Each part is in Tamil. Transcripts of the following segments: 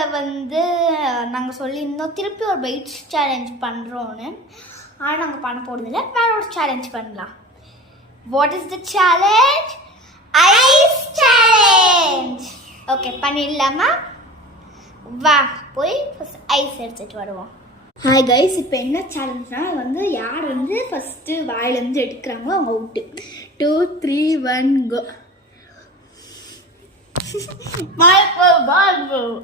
வீடியோவில் வந்து நாங்கள் சொல்லியிருந்தோம் திருப்பி ஒரு வெயிட் சேலஞ்ச் பண்ணுறோன்னு. ஆனால் நாங்கள் பண்ண போகிறதில்ல, வேற ஒரு சேலஞ்ச் பண்ணலாம். What is the challenge? Ice challenge. Okay, பண்ணிடலாமா? வா போய் ஃபஸ்ட் ஐஸ் எடுத்துகிட்டு வருவோம். ஹாய் கைஸ், இப்போ என்ன சேலஞ்ச்னா வந்து யார் வந்து ஃபஸ்ட்டு வாயிலேருந்து எடுக்கிறாங்களோ அவங்க அவுட்டு. 2 3 1 கோ. Marble.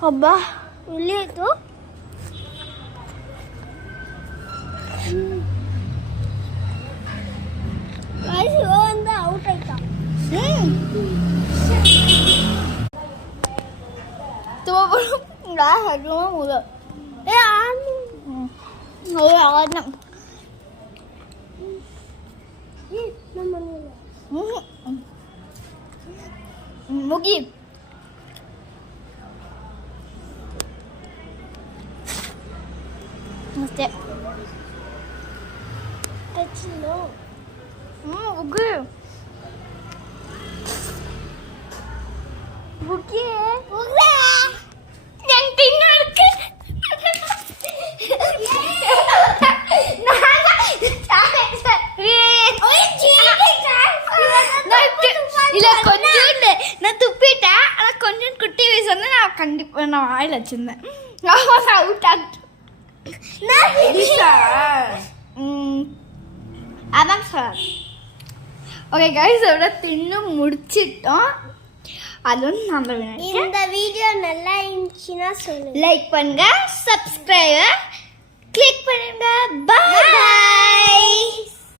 Haba, ini itu. Guys, onda out aita. Tuh belum nggak ada mulu. Oh ya ada. Mugi. Mesti. Kecil. Oke. Buki. Oke. Yang tinggal ke. நான் துப்பிட்டேன். ஆனால் கொஞ்சம் குட்டி வயசு வந்து நான் கண்டிப்பாக நான் வாயில் வச்சிருந்தேன். அவுட் அதான் சார். ஓகே கைஸ், அதோட தின்னு முடிச்சிட்டோம். அதுவும் நம்ம இந்த வீடியோ நல்லா இருந்துச்சுன்னா சொல்லுங்க, லைக் பண்ணுங்க, சப்ஸ்கிரைபர் கிளிக் பண்ணுங்க. பாய்.